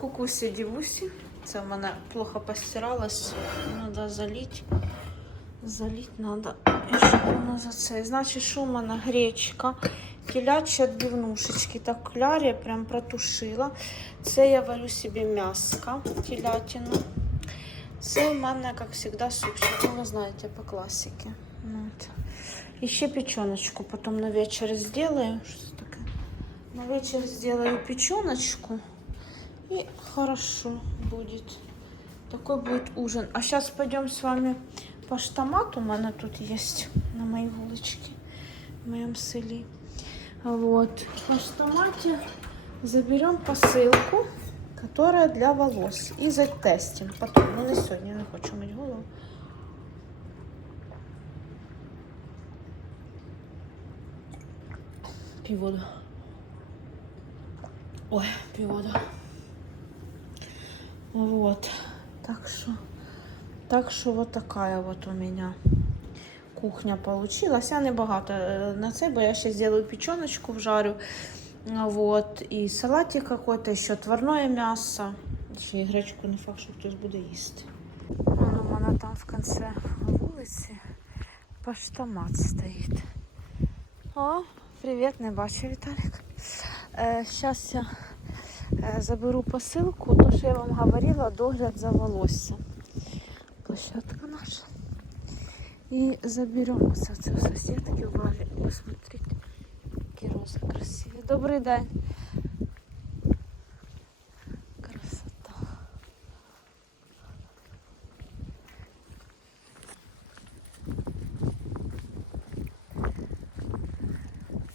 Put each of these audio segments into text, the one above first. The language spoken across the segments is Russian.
Кукусі дівусі. Це в мене плохо постиралось. Надо залить. Залить надо. І щоб воно за це. Значить, що в мене гречка. Телячі відбивнушечки. Так клярі прям протушила. Це я варю собі м'яско, телятину. Це в мене, як завжди, супчик. Ну, ви знаєте, по класиці. Ну, от. І ще печеночку потім на вечір зроблю. Що це таке? На вечер сделаю печеночку. И хорошо будет. Такой будет ужин. А сейчас пойдем с вами по штамату. Меня тут есть на моей вулочке. В моем селе. Вот. По штамате заберем посылку, которая для волос. И затестим потом. Ну, не сегодня, не хочу мыть голову. Пью воду. Ой, пью воду. Вот. Так что, так что вот такая вот у меня кухня получилась. Я небагато е, на це, бо я ще сделаю печеночку вжарю. Вот. І салатик какой-то, ще отварное м'ясо. Ще і гречку не факт, що хтось буде їсти. Вон у мене там в кінці вулиці поштомат стоїть. О, привіт, не бачу, Віталік. Зараз я е, заберу посилку, то що я вам говорила, догляд за волоссям. Площадка наша. І заберемо це, в сусідки в Валі. Посмотрите, які рози красиві. Добрий день. Красота.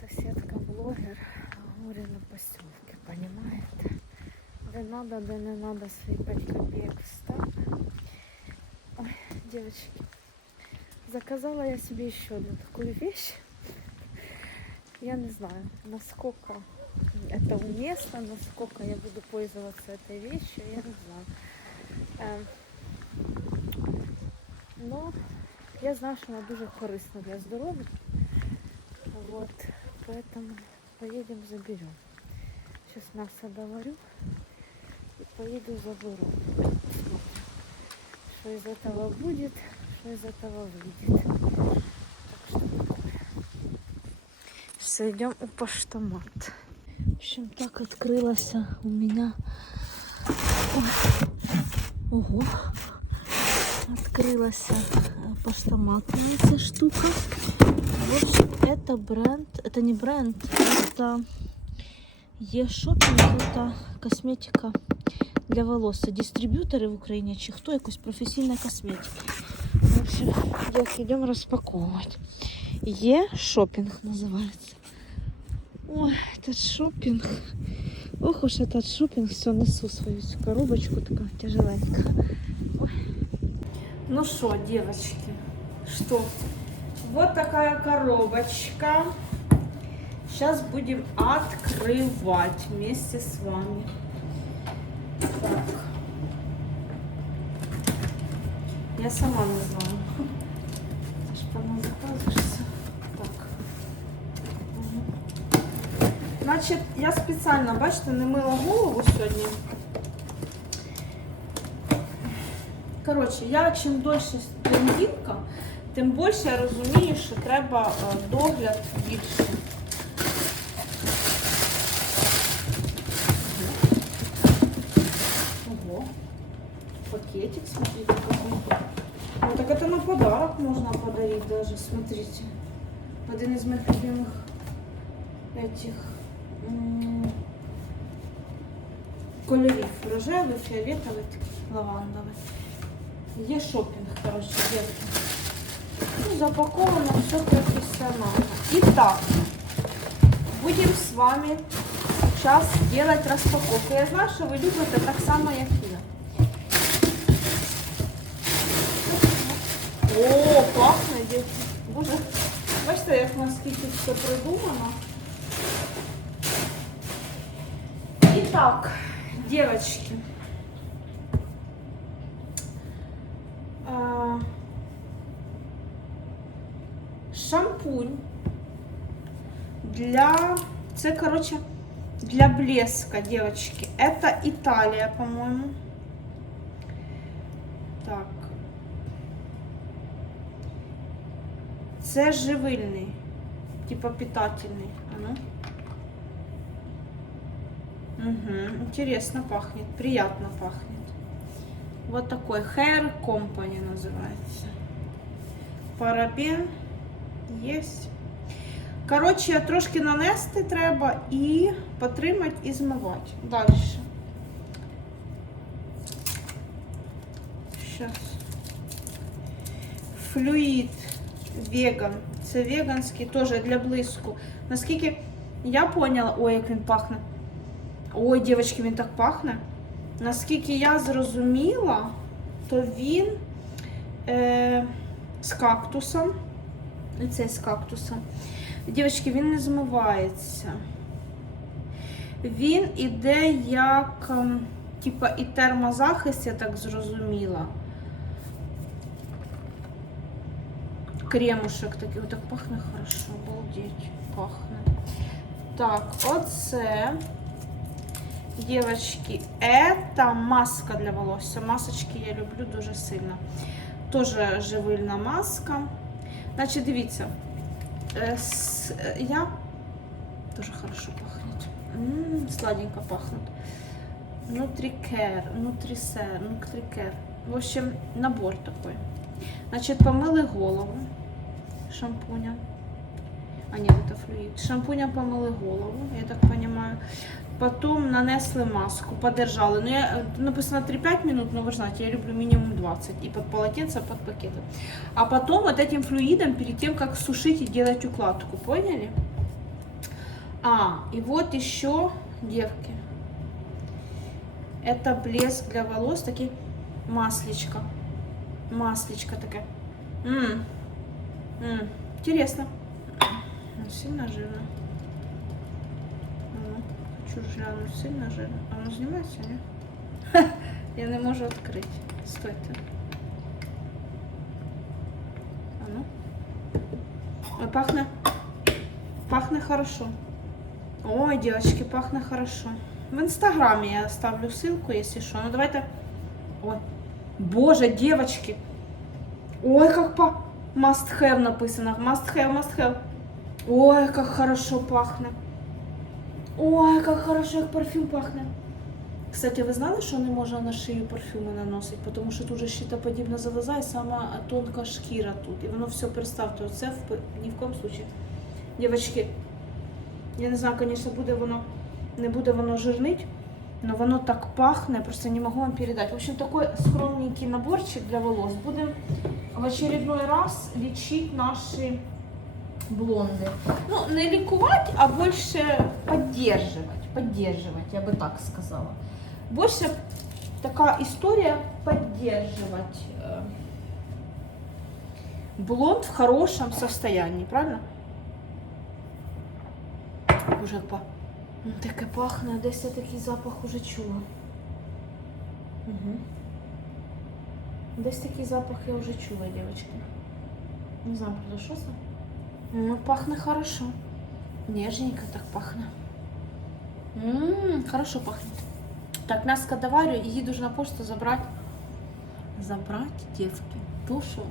Соседка блогер горе на поселке, понимаете? Де надо, де не надо, свои 5 копеек встав. Ой, девочки, заказала я себе еще одну такую вещь. Я не знаю, насколько это уместно, насколько я буду пользоваться этой вещью, я не знаю. Эм, Но я знаю, что она дуже корисна для здоров'я. Вот, поэтому поедем заберем. Сейчас доварю и поеду заберу. Что из этого будет, что из этого выйдет. Идем у поштомат. В общем, так открылась у меня... Ой. Ого! Открылась поштоматная эта штука. В общем, это бренд, это не бренд, это Е-шопінг, это косметика для волос. Це дистриб'ютори в Україні чи хто якось професійна косметика. В общем, як йдемо розпаковувати. Е-шопінг називається. Ой, этот шопінг. Ох уж этот шопінг, все, несу свою цю коробочку, така тяжеленька. Ой. Ну что, девочки, что? Вот такая коробочка. Сейчас будем открывать вместе с вами. Я сама не знаю. Аж поназаказываешься. Так. Мгм. Значить, я спеціально, бачите, не мила голову сьогодні. Коротше, я чим дольше блондинка, тим більше я розумію, що треба е, догляд більше. Пакетик, смотрите, какой. Ну так это на подарок можно подарить даже, смотрите. Один из моих любимых этих м, кольорів. Рожевий, фіолетовий, такий, лавандовий. Є шопінг, короче, детки. Ну, запаковано все профессионально. Итак, будем с вами сейчас делать распаковку. Я знаю, що ви любите так само, як і я. О, пахне, дітки. Боже, бачите, як наскільки все придумано. Итак, девочки. а, Шампунь для... Це, коротше, Для блеска, девочки. Это Италия, по-моему. Так. Це живильний. Типа питательный. А ну. Угу. Интересно пахнет. Приятно пахнет. Вот такой Hair Company называется. Парабен есть. Коротше, трошки нанести треба і потримати і змивати. Далі. Щас. Флюїд Веган. Це веганський теж для блиску. Наскільки я поняла, ой, як він пахне. Ой, дівчатки, він так пахне. Наскільки я зрозуміла, то він е, з кактусом. І цей з кактусом. Дівчатки, він не змивається. Він іде як, ем, типа, і термозахист, я так зрозуміла. Кремушек такий. Отак пахне хорошо, обалдеть. Пахне. Так, оце. Девочки, это маска для волосся. Масочки я люблю дуже сильно. Тоже живильна маска. Значить, дивіться. С- е, Я тоже хорошо пахнет. М, сладенько пахнет. Нутрикер, нутрисер, нутрикер. В общем, набор такой. Значит, помыли голову шампунем. А нет, это флюид. Шампунем помыли голову, я так понимаю. Потом нанесли маску, подержали. Ну, я, написано 3-5 минут, но вы же знаете, я люблю минимум 20. И под полотенце, под пакетом. А потом вот этим флюидом, перед тем, как сушить и делать укладку, поняли? А, и вот еще, девки, это блеск для волос, такие маслечко Маслечко такая. М, м, Интересно. Ну, Сильно жирно. Ну, Хочу ж глянуть, сильно жирно. А воно знімається, ні? Ха, Я не можу відкрити. Стойте. А ну. Ой, пахне. Пахне хорошо. Ой, девочки, пахне хорошо. В инстаграме я оставлю ссылку, если что. Ну давайте. Ой. Боже, девочки. Ой, как по... Must have написано. Must have, must have. Ой, как хорошо пахнет. Ой, как хорошо, як парфюм пахне. Кстати, ви знали, що не можна на шию парфюми наносити, тому що тут же щитоподібна залоза і сама тонка шкіра тут. І воно все представте, це в, ні в коєму случае. Дівчатки, я не знаю, звісно, буде воно, не буде воно жирнить, но воно так пахне, просто не могу вам передать. В общем, такой скромненький наборчик для волос. Будем в очередной раз лечить наши блонды. Ну, не лікувати, а більше поддерживать. Поддерживать, я бы так сказала. Больше така історія поддерживать э, блонд в хорошем состоянии, правильно? Боже, як па- Ну, таке пахне, десь я такий запах уже чула. Угу. Десь такий запах я вже чула, дівчатки. Не знаю, правда, що це? Ну, пахне хорошо. Нежненько так пахне. Ммм, хорошо пахнет. Так, Настя, доварю и їду ж на пошту забрать. Забрать, девки. То, що?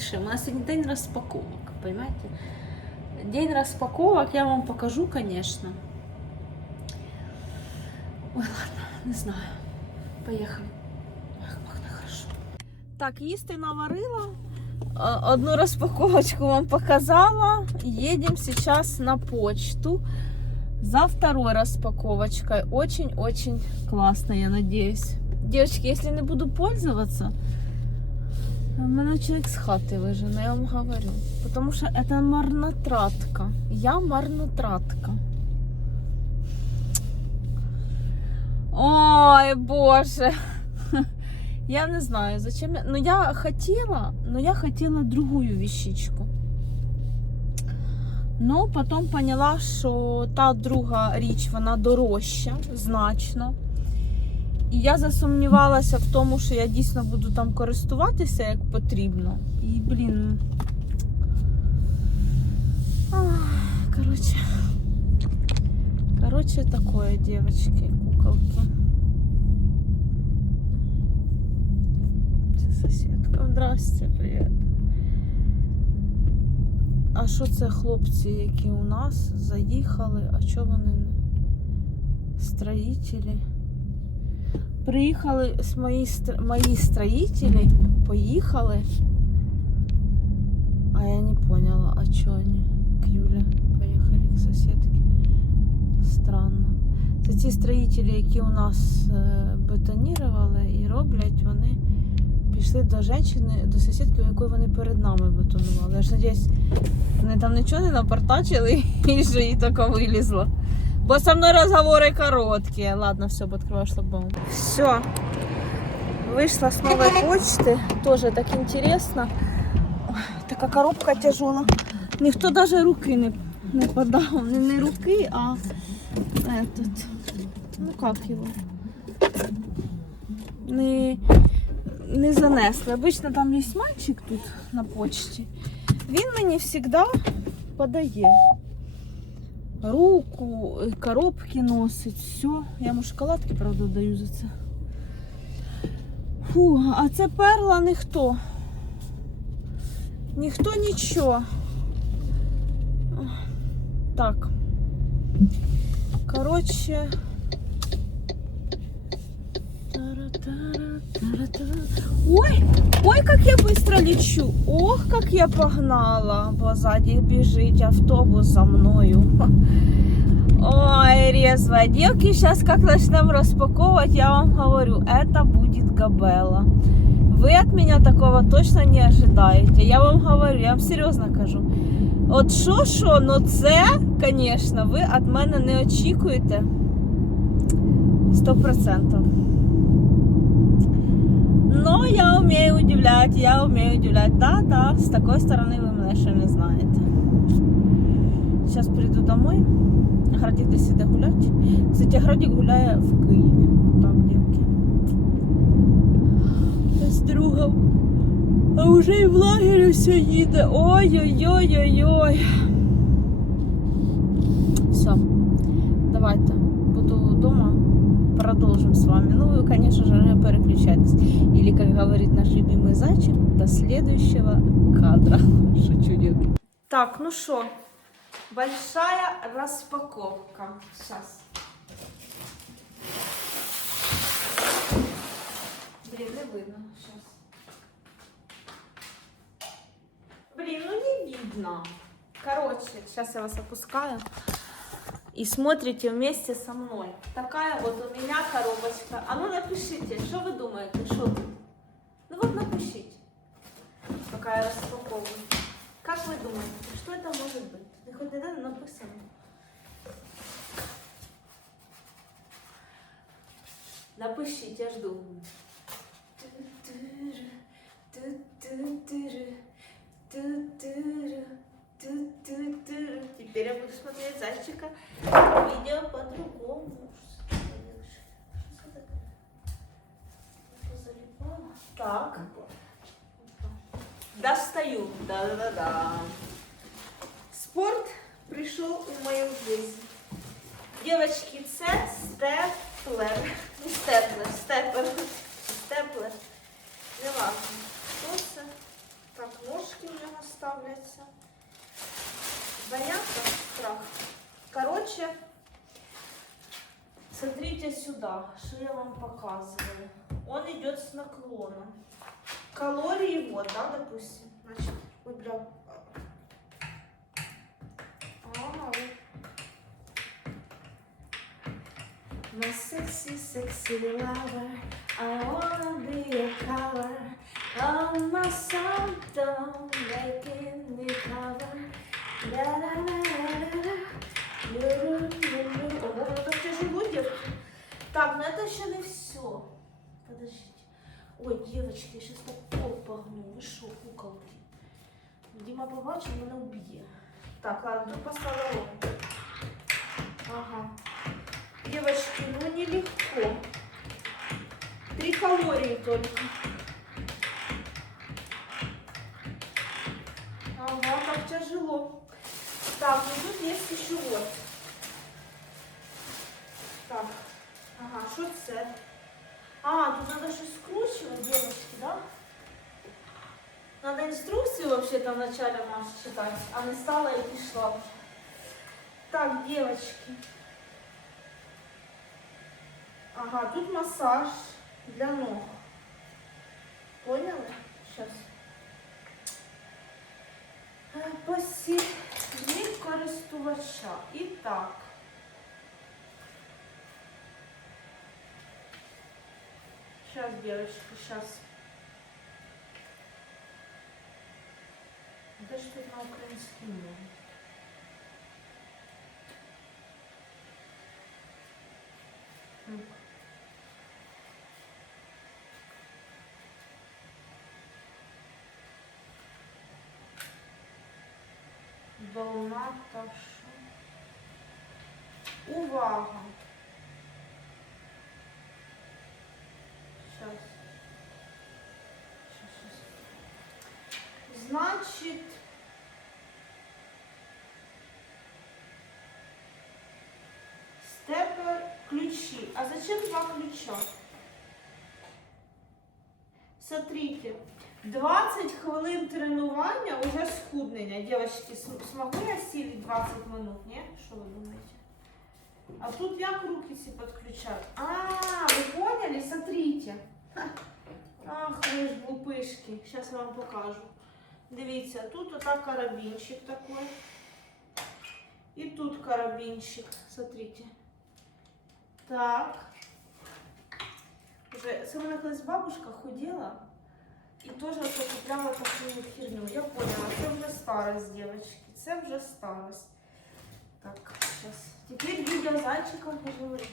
Ще, у нас сьогодні день розпаковок, понимаете? День розпаковок я вам покажу, конечно. Ой, ладно, не знаю. Поїхали. Ах, пахне хорошо. Так, їсти наварила. Э, Одну распаковочку вам показала. Едем сейчас на почту за второй распаковочкой. Очень-очень классно, я надеюсь. Девочки, если не буду пользоваться, мене человек с хаты выжжен, я вам говорю. Потому что это марнотратка. Я марнотратка. Ой, боже. Я не знаю, зачем я. Ну, я хотела, но я хотела другую вещичку. Ну, потім поняла, що та друга річ, вона дорожча значно. І я засумнівалася в тому, що я дійсно буду там користуватися як потрібно. І, блін. Коротше. Короче, такое, девочки, куколки. Це сусідка. Здрасте, привіт. А що це хлопці, які у нас заїхали? А що вони не? Строїтелі? Приїхали з мої, мої строїтелі, поїхали. А я не поняла, а что они к Юле поехали, к соседке. Странно. Це ті строїтелі, які у нас е, бетонірували і роблять, вони пішли до жінки, до сусідки, у якої вони перед нами бетонували. Я ж надіюсь, вони там нічого не напортачили і що їй таке вилізло. Бо со мною розговори короткі. Ладно, все, відкриваю шлагбаум. Все. Вышла с новой почты. Тоже так интересно. Ой, Така коробка тяжела. Ніхто даже руки не, не подав. Не, не руки, а этот. Ну как його? Не, не занесли. Обично там є мальчик тут на почті. Він мені завжди подає. Руку, е, коробки носить, все. Я йому шоколадки, правда, даю за це. Фу, а це перла ніхто. Ніхто нічого. Так. Тара-тара-тара-тара. Ой, ой, как я быстро лечу. Ох, как я погнала. Бо бежит автобус за мною. Ой, резвая. Девки, сейчас как начнем распаковывать, я вам говорю, это будет габела. Вы от меня такого точно не ожидаете. Я вам говорю, я вам серйозно кажу. От що, що, ну це, звісно, ви від мене не очікуєте 100%. Но я вмію удивляти, я вмію удивляти. Да, да, з такої сторони ви мене ще не знаєте. Зараз прийду домой. Градик десь іде гуляти. Кстати, Градик гуляє в Києві. Так, дівки. З другом. А вже і в лагері все їде. Ой-ой-ой-ой-ой. Все. Давайте. Буду вдома. Продолжим с вами. Ну, вы, конечно же, не переключайтесь. Или, как говорит наш любимый зайчик, до следующего кадра. Шучу, девки. Так, ну что, большая распаковка. Сейчас. Блин, не видно. Сейчас. Блин, ну не видно. Короче, сейчас я вас опускаю. И смотрите вместе со мной. Такая вот у меня коробочка. А ну напишите, что вы думаете, что тут? Ну вот напишите. Пока я распаковываю. Как вы думаете, что это может быть? Ты хоть это написано? Напишите, я жду. Теперь я буду смотреть зайчика видео по-другому. Так. Достаю. Да-да-да. Спорт пришел в мою жизнь. Девочки, це степлер. Не степлер, степлер. Степлер. Не важно. Ножки в нього ставляться. Понятно? Страх. Короче, смотрите сюда, что я вам показываю. Он идет с наклоном. Калории вот, да, допустим. Значит, ой, бля. My sexy, sexy lover, I wanna be a color Ого, ну так тяжело, девки. Так, ну это еще не все. Подождите. Ой, девочки, я сейчас по пол погну. Вы шо, куколки? Дима побачив, мене уб'є. Так, ладно, тут поставила ровно. Ага. Девочки, ну нелегко. Три калории только. Ага, как тяжело. Так, ну тут есть еще вот. Так. Ага, що це? А, тут треба щось скручувати, девочки, да? Надо інструкцію вообще там в начале Маш читать, а не стала і пішла. Так, девочки. Ага, тут массаж для ног. Поняли? Сейчас. Посібник користувача. І так. Сейчас, девочки, сейчас. Де ж тут на українській мові? Волна та що? Увага! Сейчас. Сейчас, сейчас. Значит, степер ключи. А зачем два ключа? Смотрите, 20 хвилин тренування уже схуднення. Девочки, с- смогу я силить 20 минут? Ні? Що ви думаєте? А тут як руки ці підключають? А, ви поняли? Смотрите. Ха. Ах, ви ж глупишки. Сейчас я вам покажу. Дивіться, тут отак карабінчик такой. І тут карабінчик. Смотрите. Так. Уже, це мене колись бабушка худела і теж оце купляла таку херню. Я поняла, це вже старость, девочки. Це вже старость. Так, сейчас. Теперь видео зайчиком поговорим.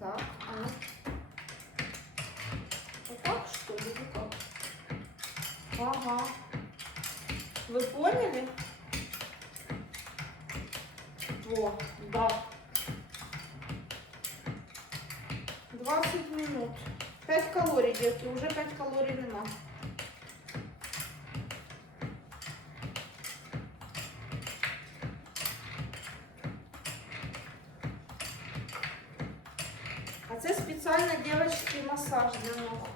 Так, а ну. Вот так, что ли, как? Ага. Вы поняли? О, да. 20 минут. 5 калорий, девки, уже 5 калорий нема. Це спеціально дівчатки масаж для ног.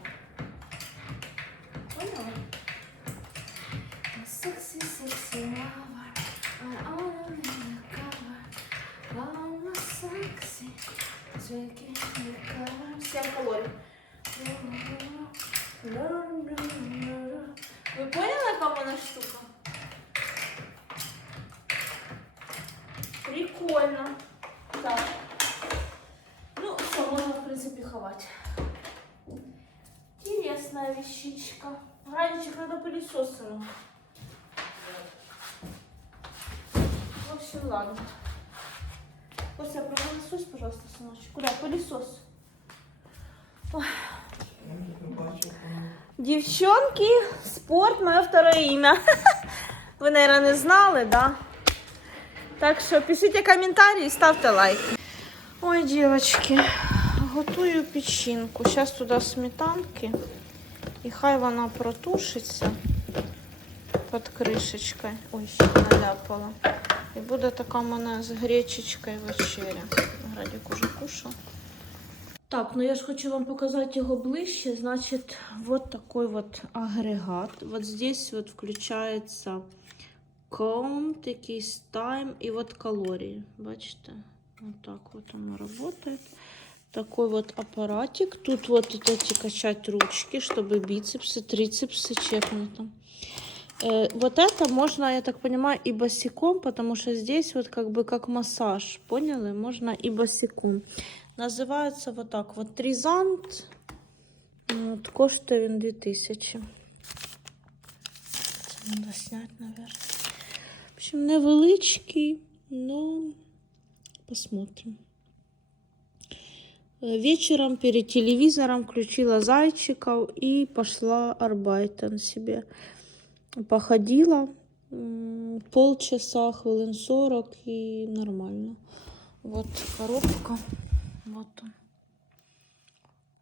Интересная вещичка. Граничек надо пылесосом. В общем, ладно. Костя, пропылесось, пожалуйста, сыночек. Куда? Пылесос. Ой. Девчонки, спорт мое второе имя. Вы, наверное, не знали, да? Так що пишіть коментарі і ставте лайк. Ой, девочки, готую печінку. Зараз туди сметанки. І хай вона протушиться під кришечкою. Ой, ще наляпала. І буде така в мене з гречечкою вечеря. Градик уже кушав. Так, ну я ж хочу вам показать его ближе. Значит, вот такой вот агрегат. Вот здесь вот включается count, якийсь time и вот калории. Бачите? Вот так вот оно работает. Такой вот аппаратик. Тут вот вот эти качать ручки, чтобы бицепсы, трицепсы, чекнуть там. Э, Вот это можно, я так понимаю, и босиком, потому что здесь вот как бы как массаж, поняли? Можно и босиком. Називається вот так вот Тризант. От, коштує він 2000. Це треба зняти, мабуть. В общем, невеличкий, но посмотрим. Э, Вечером перед телевизором включила зайчиков и пошла арбайтен себе. Походила полчаса, хвилин 40 и нормально. Вот коробка. Вот он.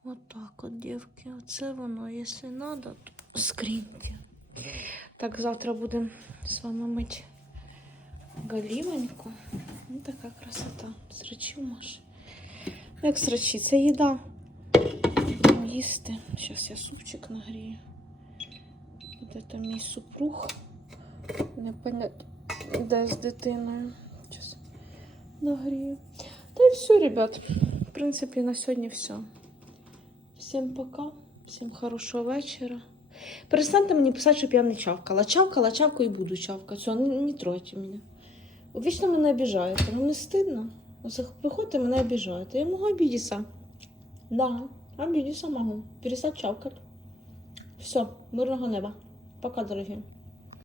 Вот так вот, девки. Оце воно, якщо надо, то скриньте. Так, завтра будемо з вами мити голівоньку. Ну, така красота. Зрачу, Маш. Як срачі, це їда. Будемо їсти. Зараз я супчик нагрію. Буде там мій супруг. Не Непонятно, де з дитиною. Зараз нагрію. Та й все, ребят. В принципі, на сьогодні все. Всім пока, всім хорошого вечора. Перестаньте мені писати, щоб я не чавкала. Чавкала, чавкаю і буду чавкати. Все, не, не тройте мене. Вічно мене обіжаєте. Вам не стидно? Ось Приходите, мене обіжаєте. Я можу обидеться. Да, обидеться можу. Перестать чавкати. Все, мирного неба. Пока, дорогі.